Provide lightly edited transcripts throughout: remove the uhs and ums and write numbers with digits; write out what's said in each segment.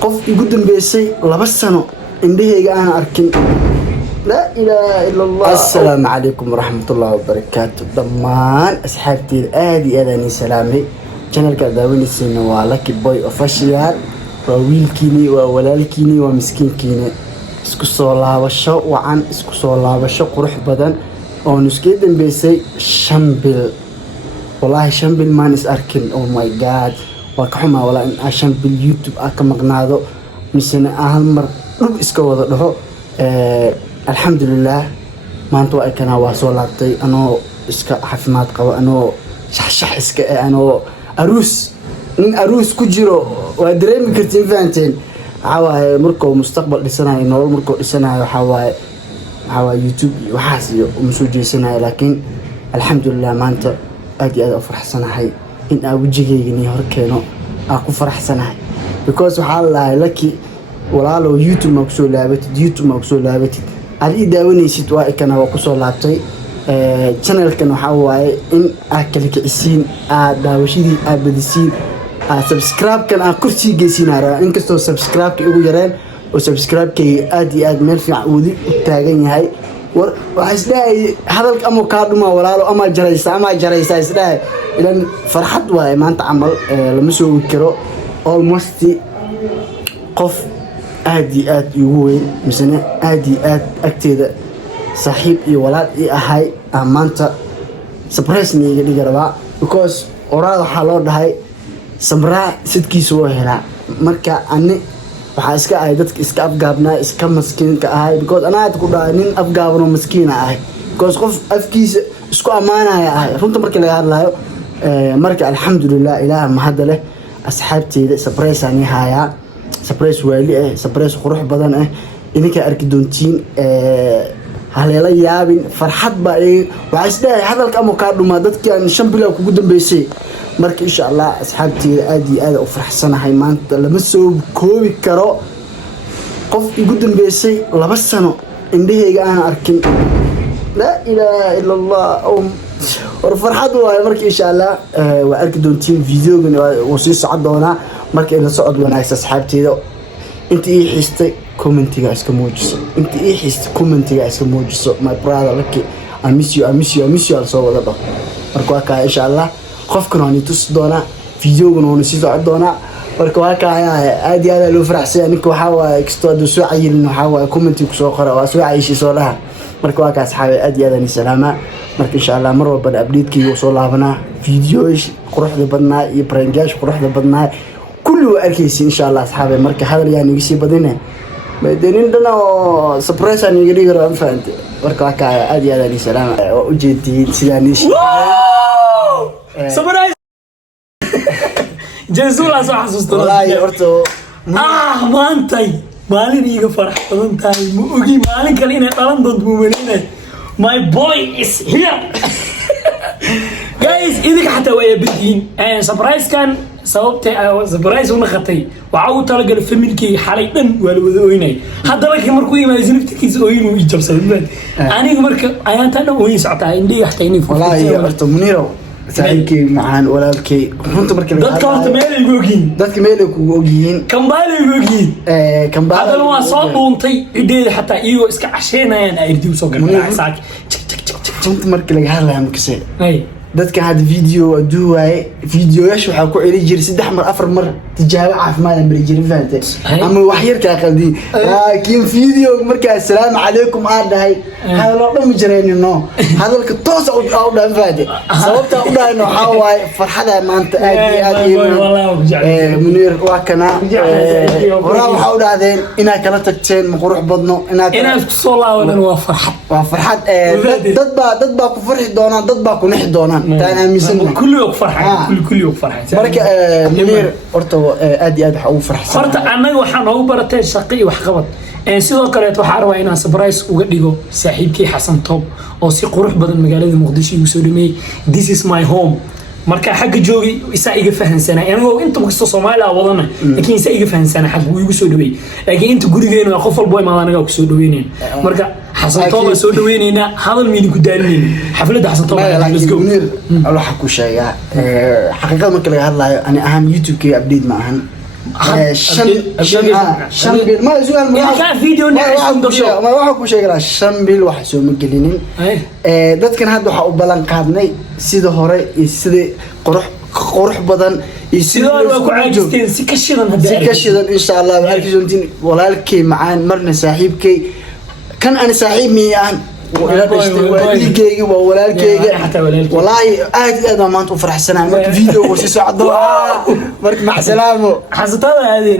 qof igu dambeysay 2 sano indhahayga aan arkin. لا إله إلا الله. السلام عليكم ورحمة الله وبركاته. دمان أصحابتي آدي أداني سلامي. channel كداوني سنة ولكي بوي أوفيشال وويل كيني وولال كيني ومسكين كيني. اسكو صلاة وشو وعن اسكو صلاة وشو قروح بدن ونسكيد بيسي شامبل. والله شامبل ما نس أركن. أو ماي جاد. وكحما ولا إن شامبل يوتيوب أكا مقنادو مسنا أهالمر رب اسكو وضعه. الحمد لله ما أنتوا أكنا واصل لطي أنا إسكا حفمات قوى أنا شح إسكا أنا أروس كجرو وأدريم كرتين فانتين عوا مركو مستقبل لسنة نور مركو لسنة حوا يوتيوب وحاسي ومسوجي سنة لكن الحمد لله ما أنت أدي أفرح سنة هاي إن أوجيجي جني هركينو أكو فرح سنة هاي because حال الله لكي ولا لو يوتيوب مقصود لعبتي هذه داونيسيت واكنا وكسو لابتay channel-kan waxa waaye in aad kala kicisiin aad daawashadii aad badisiin aad subscribe-kan aad kursi geysinara inkastoo subscribe-ka ugu yareen oo subscribe-kay aad iyo aad meel fiican u taagan yahay waxa isdhaay hadalka ama ka dhuma walaalo ama jaraysa isdhaay ilan farxad waaye maanta amal lama soo kiro almost qof aadi aad ugu weyn misna aadi aad agteeda saaxiib iyo walaal ii ahay maanta surprise niga dhigaraba because oraad waxa loo dhahay samraa sidkiisu oo helaa marka ani waxa iska ay dadka iska afgaabnaa iska maskiinka ahay because ana aad ku dhahay nin afgaabno maskiina ahay because qof afkiisa isku amaanaya ahay runta marka laga hadlayo marka alxamdulillah ilaaha mahad leh asxaabteeda surprise ani hayaa surprise wali surprise qurux badan idinka arki doontiin haleela yaabin farxad ba waxa isdhaay hadalka ama ka dhuma dadkii shan bilow kugu dambeysay marka insha Allah asxaabteeda aad u faraxsanahay maanta lama soo koobi karo qof igu dambeysay 2 sano indhahayga aan arkin. لا إله إلا الله. farxad waaye marka insha Allah waa arki doontiin videogan oo sii socod doona marka ila socod wanaagsan asxaabteeda inta ii xistay commentiga iska muujiso my brother lucky I miss you soo wada dhaq marka waa ka insha Allah qofkan oo tus doona videogan oo sii socod doona marka waa ka aad iyo aad loo faraxsan ninka waxa waa extra soo cayilin waxa waa commenti ku soo qora waa soo cayishay soo laha marka waa ka asxaabi aad iyo aad salaama marka insha Allah mar walba update-kii soo laabana videos quruxda badnaa iyo prangash quruxda badnaa kullu arkaysi insha Allah asxaabi marka hadal yaan iga sii badinay baadinin dana surprise aan iga dhigay aan fahanti marka waa ka aad iyo aad salaama oo u jeediyay sidaan surprise jeesul aso xasuusto wallahi horto maantay maalin iga farx badan tahay ma ogi maalin kale inay dhalan doonto muuminay my boy is here guys idinka xataa way bidin surprise kan sababtay surprise una khatay waxa uu tala gal familkii xalay dhan waa la wada ooynay hadaba kii markuu yimaado siniftiisa ooyinu i jabsaday aniga marka ayaan tan ooyin soctaa indhiga xataa inay wallahi horto muniro saaxiibkii macaan walaalkii runta markii dadka horta meel ay ku ogyihiin kambaale ay ogyihiin hadana waa soo dhuuntay ideeda xataa iyagoo iska casheynayaan ay irdi soo galay saaki runta markii laga hadlayo makasay dadka had video aduwaay videoyaasha waxa ku celi jiray 3 mar 4 mar tijaabo caafimaad aan bari jiray faantay ama wax yar ka qaldi laakiin video marka assalaamu calaykum aan dhahay hadal oo dhan jireenno hadalka toos u dhaafay faantay sababta u dhaayno waxa waay farxada maanta aad munir waa kana waxa u dhaadeen ina kala tagteen ma qurux badno ina isku soo laawadan waa farxad dad baa ku farxi doonaan dad baa ku nixi doonaan تانا ميسن كل يوم فرحة مركا منير أرتو أدي waxa uu farxsan horta anaga waxaan ugu baratay shaqo iyo wax qabad sidoo kale waxa rabaa inaan surprise uga dhigo saaxiibkii Xasan Toob oo si qurux badan magaalada Muqdisho ugu soo dhameeyay this is my home marka xagga joogi isa iga fahansanaa anagoo inta kasto Soomaaliya wadana laakiin isa iga fahansanaa xag uu igu soo dhaweeyay laakiin inta gurigeena qof walba ma anaga ku soo dhaweyneen marka Xasan Toob soo dhaweynayna hadal miin ku daalin xafladda Xasan Toob let's go Allah ku sheegaa xaqiiqada marka laga hadlayo ani ahaan YouTube-ka update ma ahan shan bil ma su'aal ma waxa ku sheegay 5 bil wax soo ma gelinin dadkan hadda waxa u balan qaadnay sida hore iyo sida qurux badan iyo sida waa ku caajisteen si ka shidan insha Allah halkiisontiin walaalkay macaan marna saaxiibkay kan aan saaxiib miyaan ولا دشتي ولا الكيجي والله عادي أنا ما أنتم فرحسنا مرك فيديو وش يساعدوا مرك مع سلامة حسيتها هذه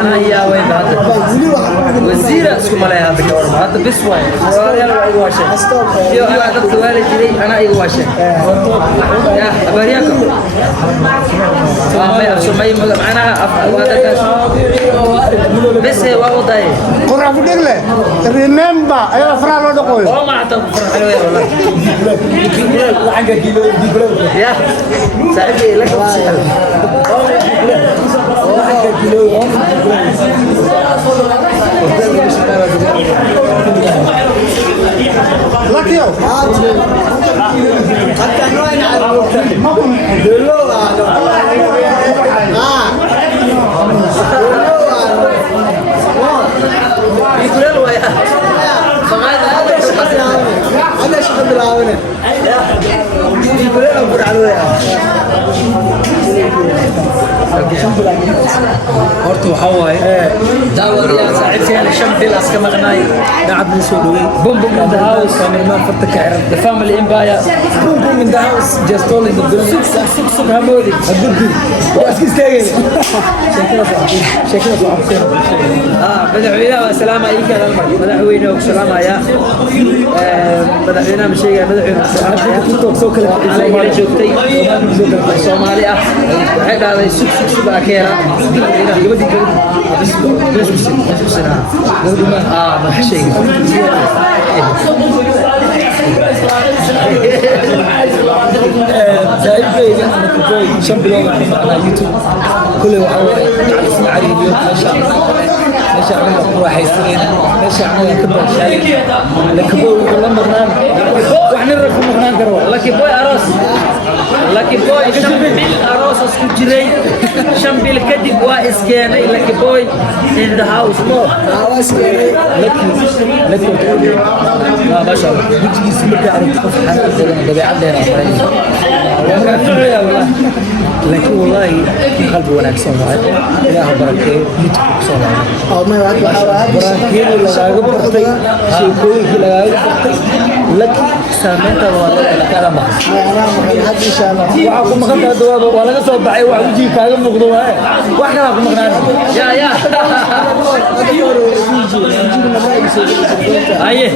أنا يا وين هذا وزير اسمه لا هذا كورم هذا بس وين صار يلا إيقواشة يو أنا ضد والد جدي أنا إيقواشة يا أبرياكم ما يعرف ما يمل أنا هذا كاش بس هو وضعي قرأ في دقلة remember أيوة فرع لو دقول هو ما أعتقد فرع حلوة والله يا سأجي لك لك يو horta waxa waaye daawadayaal saaxiibkeen shambil aska maqnaay dacad min soo dhaway boom boom in the house cameraman farta ka xiran the family empire boom boom in the house just all in the building sub hamodi adurbi waa iska istaagay sheekada madaxweynaha waa salaama iinka dalmar madaxweynaha oo salaamaya madaxweynaha masheega madaxweynaha tiktok soo kala xilay joogtay Soomaali ah waxay dhaaday sub akeera لكن بوي شمبيل أروس سكجري شمبيل كدب واسكاني لكن بوي in the house مو لكن لا ما شاء الله بيجي سمك على الطف حاجة بدي عندنا لكن والله قلبي وانا اكسون واحد اله بركه يتكون صوره او ما بعد بركه لا غبرتي شيء كوي لا غبرتي لكن سامنت والله كلام هذا ان شاء الله waxaa ku maqan tahay dawaaba waa laga soo baxay wax wajiga kaaga muuqdo waaye wax kala ku maqnaan ya aye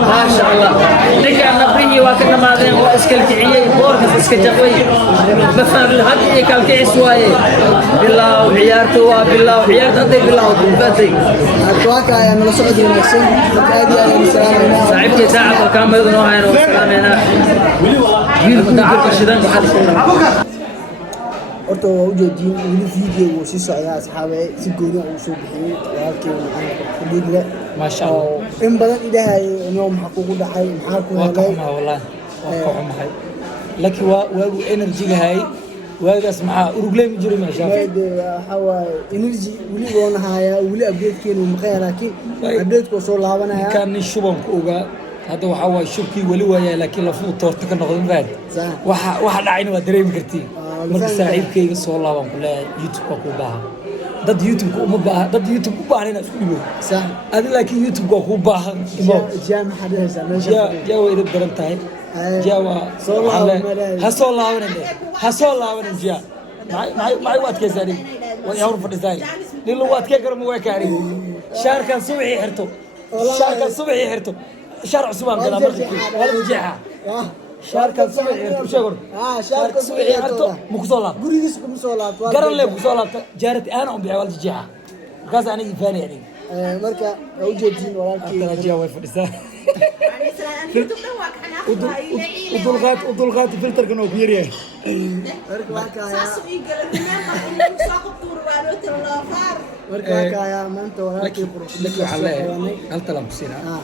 ما شاء الله نجي نبيه وكنا ماذا واسكل كعيه بورك اسك جقوي ما فهم هذه كل كيس واي بالله وعيارته بالله وعيارته بالله وبنفتي اتوقع يعني لو سعودي نفسي هذه يعني السلام صاحبتي ساعه وكامل نوعين وسلامنا ويل دعك شدان واحد horta waa u jeedin wili video uu sii socdaa asxaabe si gooni uu soo bixiyay walaalkay waxaan ku dhigle ما شاء الله in badan ilaahay inuu maxaa kugu dhacay maxaa ku helay والله والله لكن واو انرجي هاي waagaas maxaa urugley ma jiray meesha waxa waaye energy weli woona hayaa weli update-keenu maqaya laakiin update-ku soo laabanaya kan nin shuban ku ogaa hadda waxa waaye shubkii weli waaya laakiin lafuu toorta ka noqday maad waxa dhacayna waa dareemi kartiin marka saaxiibkayga soo laaban ku leeyahay youtube waa ku baahan dad youtube uma baahan dad youtube u baahan inaad isku dhibo sax adi laakiin youtube waa ku baahan jaa maxaad haysaa meesha jaa way idin daran tahay jaa waa soo laaban jaa maxay u adkaysaa nin waa yawr fadhisaa nin lagu adkay karo ma waa kaarin shaarkan subaxii xirto shaar cusubaan gadaa markii wala jeexa shaarkan subaxii xirto sheegor shaarkan subaxii xirto ma ku soo laab gurigiisa kuma soo laabto garan le ku soo laabta jaarati aana u bixi wala jeexa markaas aniga ifaani aniga marka u jeedin walaalkii jaa way fadhisaa udulqaad filterkan oo ku yaryahay hal talaan ku siinaa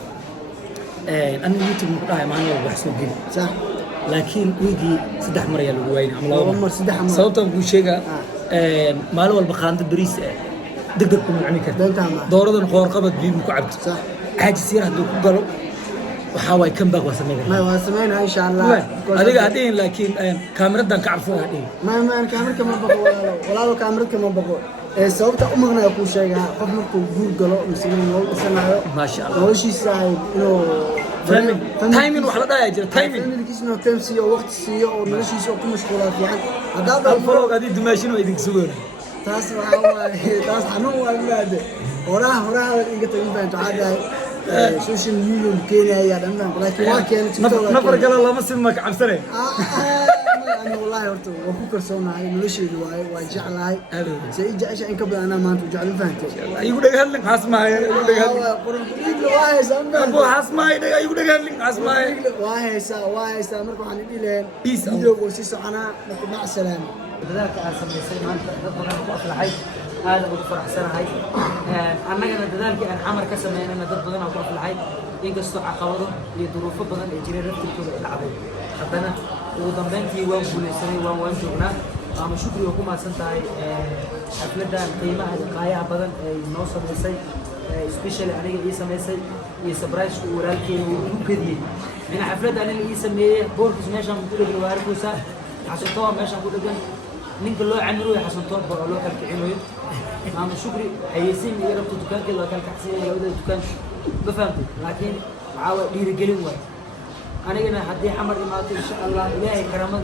aniga youtube ku dhahay maalin walba wax soo geli laakiin wiigii 3 mar ayaa lagu waayay ama 2 mar sababtaan kuu sheegaa maalin walba qaando bariis degdeg kuma cuni karta dooradan qoor qabad biyo ku cabto caajis yar hadduu ku galo waxaa waay comeback waa sameynaa insha Allah adiga hadhihin laakiin kaamiradan ka cabsada hadhihin ma kaamirka ma baqo walaalo kaamirka ma baqo sababta u maqnaa ku sheegaa qof markuu guur galo mise nolol dhisanayo maasha Allah noloshiisa ay inuu timing wax la dhaaya jira timing familkiisna time siiyo waqti siiyo oo noloshiisa ku mashquulaa fiican haddaad alfalog adii dumaashin oo idin sugoona taas waxaa waaye taas xanuun waa maade horaha iga tagin baan jacadahay social media keenaya dhanaan laakiin waa keenay nafar kale lama sidma ka cabsanay أنا والله هرتو وفكر سونا هاي نلشي دواي وجعل هاي سيجي عشان إنك بدأ أنا ما أنتو جعل فهمت يقول لك هلك حسماي يقول لك هلك واهي سامبا أبو حسماي يقول لك هلك حسماي واهي سا مركو عن الإلين بيس فيديو وسيس أنا مع السلامة ذاك أسمع يصير ما أنت تضمن أقف الحي هذا أبو فرح سنة هاي أنا ذلك أنا حمر كسر يعني أنا تضمن أقف الحي ينقص عقبته يظروف بدن يجري رفت الكل العبد حتى أنا وضمنتي وان بوليسني وان جونا أما شكري وكم أسنتاي حفلة قيمة قاية بدن نوصل مسي سبيشال أنا إيسا مسي يسبرايش ورالكي وكذي من حفلة أنا إيسا مي بوركس ماشان بقول له واركوسا عشان طبعا ماشان بقول له نينك الله عمرو عشان طبعا بقول له كالكعينه أما شكري حيسين يقرب تدكان كلا كالكحسين لو ده دكان بفهمت لكن عاود دير قليل واحد أنا قلنا حدي حمر إماتي إن شاء الله إلهي كرامات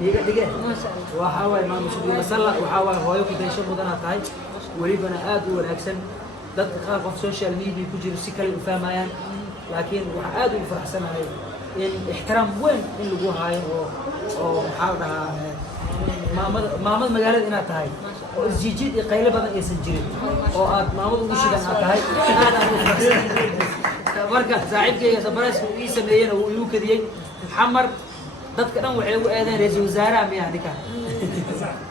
نيجا دقة ما شاء الله وحاول ما مشكلة مسلا وحاول هواي كده يشوف مدنا تاي وليبنا آد والأكسن ضد خاف في السوشيال ميديا كجير السكر الفهميان لكن وعاد الفرح سنة هاي يعني احترام وين اللي جوا هاي أو حاولها maamad magaalada inaad tahay oo isjiijid iyo qaylo badan aysan jirin oo aad maamad ugu shidan aad tahay marka saaxiibkayga sabarayska uu ii sameeyeyna wuu igu kadiyey xamar dadka dhan waxay ugu eedeen ra-iisul wasaaraha miyaa ninka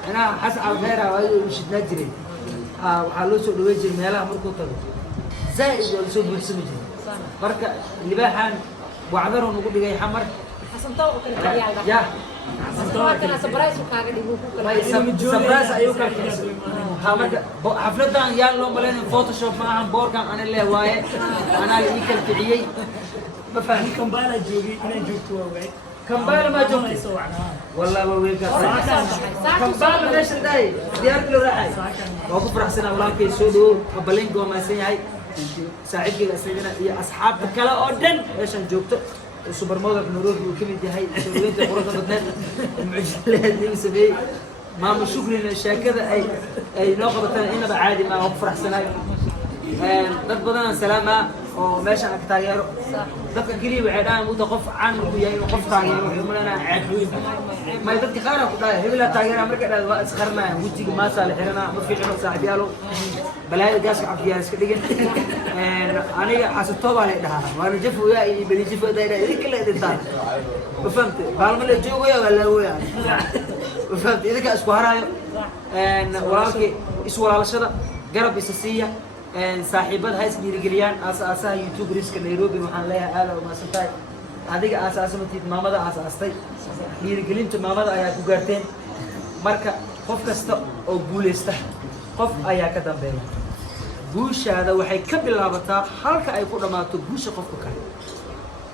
anaa xasan alkhayra waa u shidnaa jiray waxaa loo soo dhaweyn jiray meelaha markuu tago zaa'id waa lasoo buuxsami jiray marka libaaxan wacdaron ugu dhigay xamar ya سبرايز أيوة حفلتان يان لو ملين فوتوشوب معهم بوركان أنا اللي هواية أنا اللي كالكعيي بفهم كمبالا جوجي أنا جوجتوا وعي كمبالا ما جوجي والله ما ويك كمبالا ليش داي ديارك لو راعي وأبو فرح سنة ولا كي سودو قبلين قوم أسيعي ساعد كذا سيدنا يا أصحاب كلا أردن إيش نجوبته السوبر ماركت نروح وكمية هاي سويت قرصة بدنا المعجلات اللي مسوي ما مشكور إن الأشياء كذا أي نقطة إنه بعادي ما أوفر أحسن هاي ضد بدنا سلامة وماشي على كتايره ضد كلي وعدان متوقف عن وياي وقف ثاني ويقولنا عادي ما يضد خارق ولا هبلا تاير أمريكا ده سخرنا وجي ما صالح لنا ما في غير صاحب يالو بلاي جاس عبياس كده أنا حسيتها على ده وأنا جف وياي بني جف ده إذا كله ده فهمت بالمال الجو ولا هو يعني فهمت إذا كأسبوعها وراك إسوا على شذا قرب إساسية صاحبات هاي سجيرجليان أساسها يوتيوب ريسك نيروبي محل لها آلة وما سنتاي هذيك أساسا متيت مامدا أساستي جيرجلين تو مامدا أيها كوجرتين marka qof kasta oo guulaysta qof ayaa ka dambeeya guushaada waxay ka bilaabataa halka ay ku dhammaato guusha qofka kale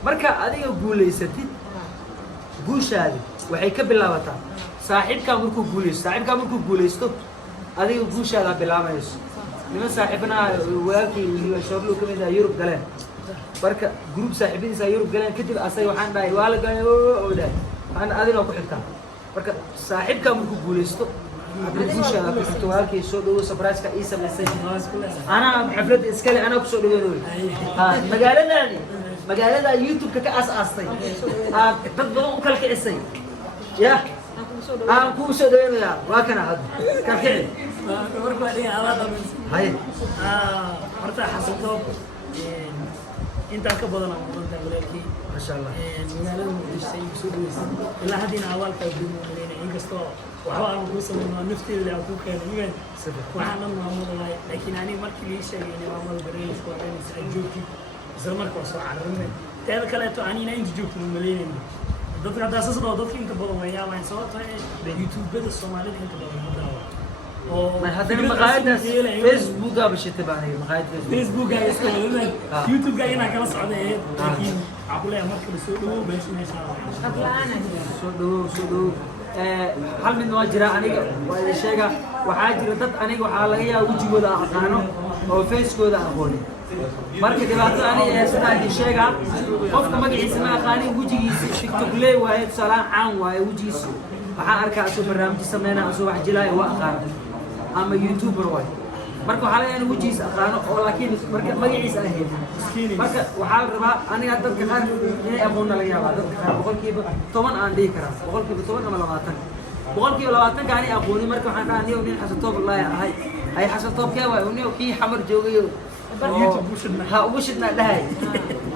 marka adiga guulaysatid guushaadi waxay ka bilaabataa saaxiibkaa markuu guulaysto adiga guushaada bilaabayso niman saaxiibanaha walaalkii shoorlu ka mid ah Yurub galeen marka group saaxiibadiisa Yurub galeen kadib asay waxaan dhahay waa la galay oo dhahay waxaan adina ku xigtaa marka saaxiibkaa markuu guulaysto hadda guushaada ku xigto walaalkii soo dhawo surprise ka ii sameysay ana xaflad iskale ana ku soo dhaweeyay magaalada YouTube ka aas-aastay dad badan u kala kicisay ya aan ku soo dhaweeyaa waa kana hadda ka kici marka waa dhiga alaada hay horta xasuusto inta ka badan aan mudan walaalkii ma sha Allah magaalada Muqdisho ay soo dhaweysay ilaa hadina awaalka duumoonayna inkastoo waxa aan ku sameeyay nafteeda aan ku keenay waxaan la maamulay laakiin ani markii la sheegay in maamul bareys ku aanay joogti isla markaa soo cararnay teeda kale to anina inta joogto maleeyay dadka daasas oo dadka inta badan way yaabaan sababtoo ah YouTube-da Soomaalida inta badan ma daawo ما هذا المقاعد فيسبوك بشيء تبعني مقاعد فيسبوك جاي يسوي يوتيوب جاي هنا كلا سعودية لكن عقول يا مركب سودو بس ما شاء الله سودو هل من واجرة أنا وإذا شيء وحاجة ردت أنا وحاليا وجهي ولا أقانو أو فيس ولا أقولي مركب دلوقتي أنا سمعت الشيء قفت ما قاعد يسمع أغاني وجهي تكتب لي وهي صلاة عام وهي وجهي waxaan arkaa asoo barnaamij sameynaa asoo wax jilaayo waa aqaan ama YouTuber way marka waxa la yahay wajiis aqaano oo laakiin marka magaciisa ahayd marka waxa la rabaa aniga dadka qaar inay aqoon laga yaabaa dadka qaar boqolkiiba 10 aan dhihi karaa boqolkiiba 10 ama 20 boqolkiiba 20 gaani aqooni marka waxaan dhahaa niyo nin xasatoob wallahi ahay ay xasatoob kee way niyo kii xamar joogayo ha ugu shidna dhahay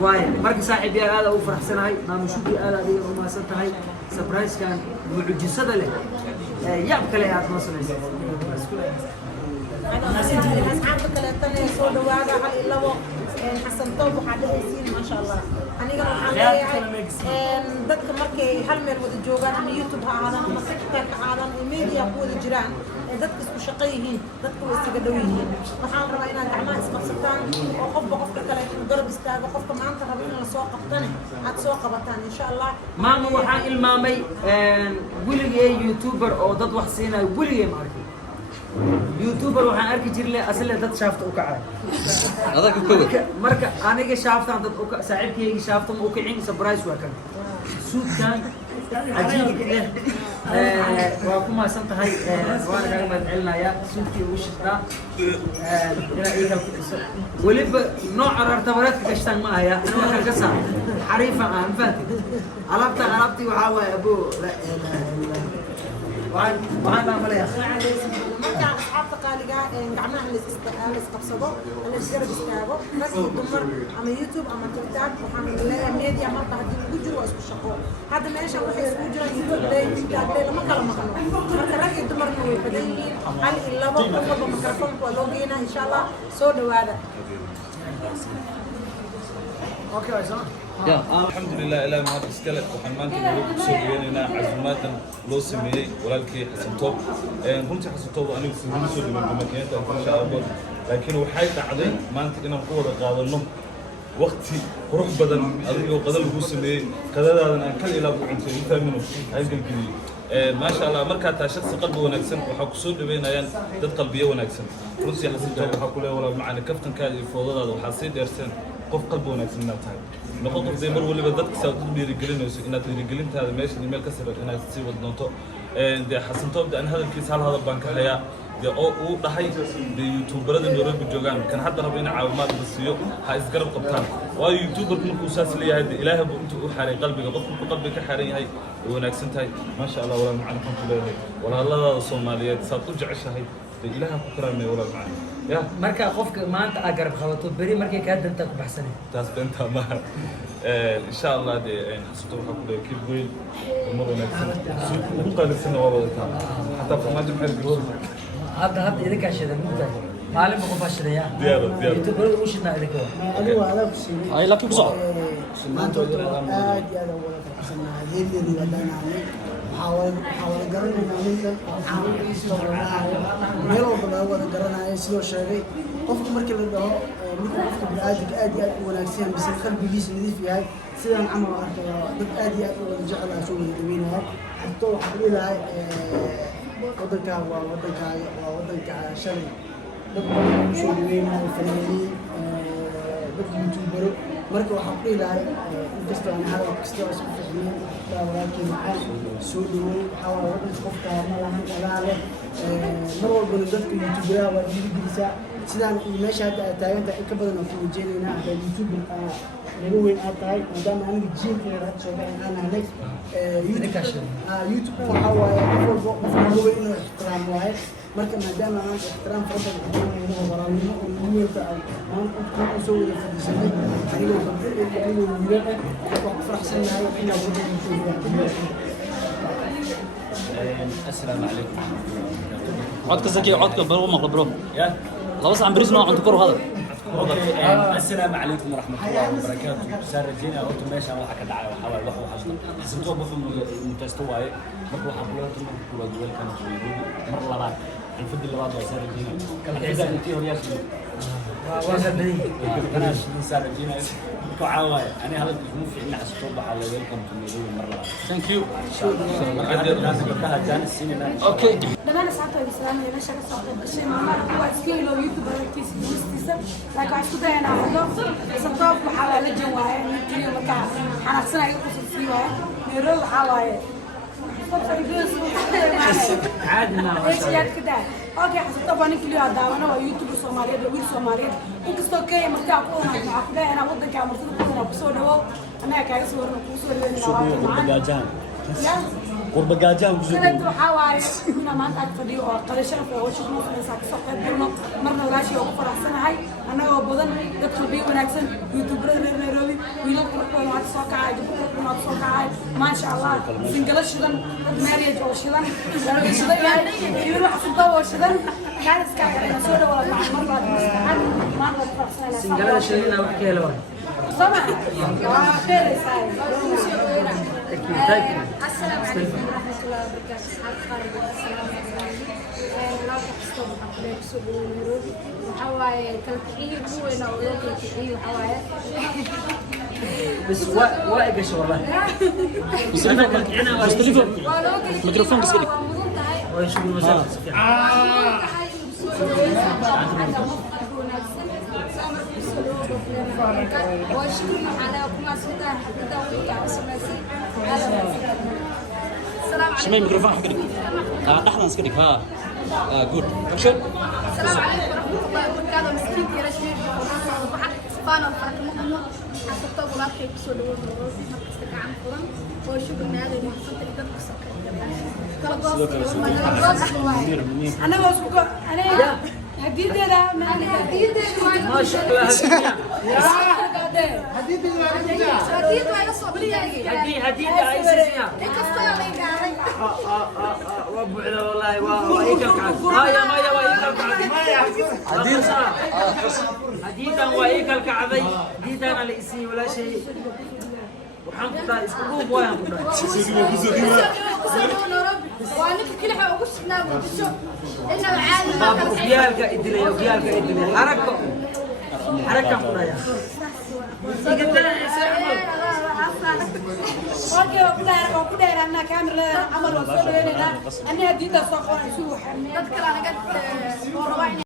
waay marka saaxiib yaa aad u faraxsanahay maamushubi aad adiga u maasan tahay surprise kan mucjisada leh yaab kale aad noo samaysay asxaabta kale tan soo dhawaada hal ilabo xasan toob waxa dhahaysiin ma sha Allah aniga waxaan leeyahay dadka markay hal meel wada joogaan ama YouTube ha ahaadaan ama TikTok ha ahaadaan ama media ku wada jiraan dadka isku shaqo yihiin dadka way isaga dhow yihiin waxaan rabaa inaad gacmaha isqabsataan oo qofka kale inuu garab istaago qofka maanta raba in la soo qabtane aad soo qabataan insha Allah maama waxaan ilmaamay wiligay YouTuber oo dad wax siinayo wiligay ma arkay YouTuber waxaan arki jirnay asal dad shaafta u kacay adag ku marka aniga shaaftaan dad u saaxiibkayga shaafta ma u kicin surprise waa kan suudkan عجيب وكما سنتهاي وانا قاعد ادعلنا سوتي وشتا الى ايها ولب نوع ارتبرت كشتان ما هي انا كسا حريفه ان فاتي علبتي وحاوى ابو لا وعن عمليه marka asxaabta qaaliga gacmaha la isqabsado la isgarab istaago rag iyo dumar ama YouTube ama TikTok waxaan leeyahay media marka hadii lagu jiro waa isku shaqo hadda meesha waxay isku jiraan YouTube day TikTok day lama kala maqno marka rag iyo dumarna way badan yihiin hal iyo labo qofba mikrofoonka waa loo geynaa insha Allah soo dhawaada اوكي الحمد لله إلى ما هذا استلت وحنمان تقول سوينا عزماتا لو سمي ولكن حسن توب كنت حسن توب أنا بسمي سوي من المكان إن شاء الله لكن وحيد عدين ما أنت إنا قوة قاعد النوم وقتي روح بدن أذيك وقدر هو سمي كذا أنا كل إلى أبو عند سوي منه هاي الجديد ما شاء الله مركز شخص قلبه ونكسن وحكسود بين أيان ضد قلبيه ونكسن روسيا حسن توب وحكوا ولا معنا كفتن كاد يفوض هذا وحسيد يرسن qof qalbi wanaagsan inaad tahay noqon qof deemar waliba dadka soo dhiirigelinayso inaad dhiirigelintaada meesha meel ka sare inaad sii wad doonto de xasan toob aan hadalkiisa hal hadal baan ka hayaa de oo uu dhahay de youtuberada Nairobi joogaan kan hadda rabo in caawimaad la siiyo ha isgarab qabtaan waa youtuber markuu saas leeyahay de ilaahay buu intuu u xaray qalbiga qofku qalbiga ka xaran yahay wanaagsan tahay ma sha Allah wala macaan ku leeyahay walaalada Soomaaliyeed saad u jeceshahay ilaaha ku karaamay wala macaan ya marka qofka maanta aad garab qabato bari markay ka danta ku baxsanay taas benta ma insha Allah de xasuusto waxa ku leeyahay weyn umada wanaagsan ugu qaalisan waa wadataa hatta farmaajo maxay garoor hadda idinka shida muddo maalin ma qof shidaya diyaar youtuber u shidna idinka adigu ala ku siiyay ay laakiin ku soo maanta aad iyo aad wada farxsanahay heeliyada wadanaanay waxaa wada garanaynaa ninkan caawinkiisa waranayo meel walba laga wada garanayo sidoo sheegay qofka markii la dhaho markuu qofka bini'aadamka aad iyo aad u wanaagsan yahay mise qalbigiisa nadiif yahay sidaan camal arkaya dad aad iyo aad u wada jecel ah soo wada dhaweynaya xabto waxaan dhihi lahay waddankaaga waa waddankaaga waa waddankaaga shalay dad badan u soo dhaweynayo fanaaniin dad youtubero marka waxaan dhihi lahay inkastoo aan hadal kastoo isku fahmin walaalkii macaan soo dhaweey waxaa waa waddanka qofka ma lahan dhagaa leh mar walbana dadka youtuberaha waa dhiirigelisaa sidaan meesha hadda aad taagan tahay in ka badan aan ku wajeenaynaa haddaa youtube laga weyn aad tahay maadaama aniga jiilkeeda hadda soo baxay aan ahnay youtube waxaa waaye qof walbo qofka laga weyn inuu ixtiraam waaye marka maadaama aan ixtiraam fara badan kudoonayno walaalnimo oo lagu weynta maanta qofka soo wada fadhiisanay anigoo wiilal ah waxaan ku faraxsanahay inaan waddanka joogaa السلام عليكم عودك زكي عودك برو مقلب برو لو صعب بريز نوع عند كرو هذا السلام عليكم ورحمة الله وبركاته. سار رجينا قلت ماشي أنا حكى دعاء وحاول وحو حصل. سنتوا بفهم المتستوى إيه مرة حبلات مرة دول كانوا يقولوا مرة بعد الفد اللي بعد سار رجينا كان حدا نتيه ويا شيء. واحد بدي. أنا سار رجينا كعواي أنا هذا مو في عنا حسيت وضح على ويلكم تميلوا مرة بعد. ثانك يو لازم قبلها جان السنة. اوكي دمان ساعات الإسلام اللي نشر صوت الشيء ما هو سكيل لو يوتيوب كيس مستيسة لكن عشان كده أنا هذا سطاب وحوالي جواي كل مكان أنا سنة يقص فيه يروح حوالي عادنا ايش يا كده اوكي حسب طبعا كل يوم دعوانا ويوتيوب الصوماليين ويل الصوماليين انكستو كي مرتاح كونا معكم انا ودك يا مرتاح كونا بصور انا كاي صور بصور قربجان لا قربجان كنت حواي كنا ما انت فدي او قال شرف او شغل ناس ساق قدرنا مرنا راشي او فرحسن هاي انا بدن دك بي وناكسن يوتيوبر نيروبي ويل كركون واد سو كعاي كركون واد سو كعاي ما شاء الله سنجل شدن ماريج او شدن شدن يعني يروح حسب او شدن كان اسكاي سو ولا مره ما فرحسن سنجلة شدينا وحكي له سمع خير ساي السلام عليكم ورحمة الله وبركاته. أصحاب خالد السلام عليكم. لا تحسوا بحقنا بسوق النيروبي وحواي تلقيه هو نقول تلقيه وحواي. بس واقش والله. بس تليفون ميكروفون بس كده وش يقول مثلا؟ وشكرا على كما سمعنا حتى ويا سمعتي السلام شمي ميكروفون حق لك احنا نسكتك ها جود اكشن السلام عليكم ورحمة الله وبركاته. مسكين يا رجال وحق سبحان الله مؤمن حسبت أقول لك بسول ورز مركزك عن فرن وشكرا هذا المحصول اللي تدرسك انا واسكو انا هديد هذا ما شاء الله هديد وين الصبرية هديد عايزة وابو على والله وايكل كعد هاي ما يا وايكل كعد هديدا وايكل كعدي هديدا انا ليسي ولا شيء وحمد الله اسكوب وين وأنا كلها وقصنا وقصوا إنه عادي ما كان وبيالك ادلي وبيالك ادلي حركه حركه قرايا اوكي وكده انا كاميرا عمل وصول هنا انا هديت سوق سوق أذكر أنا قد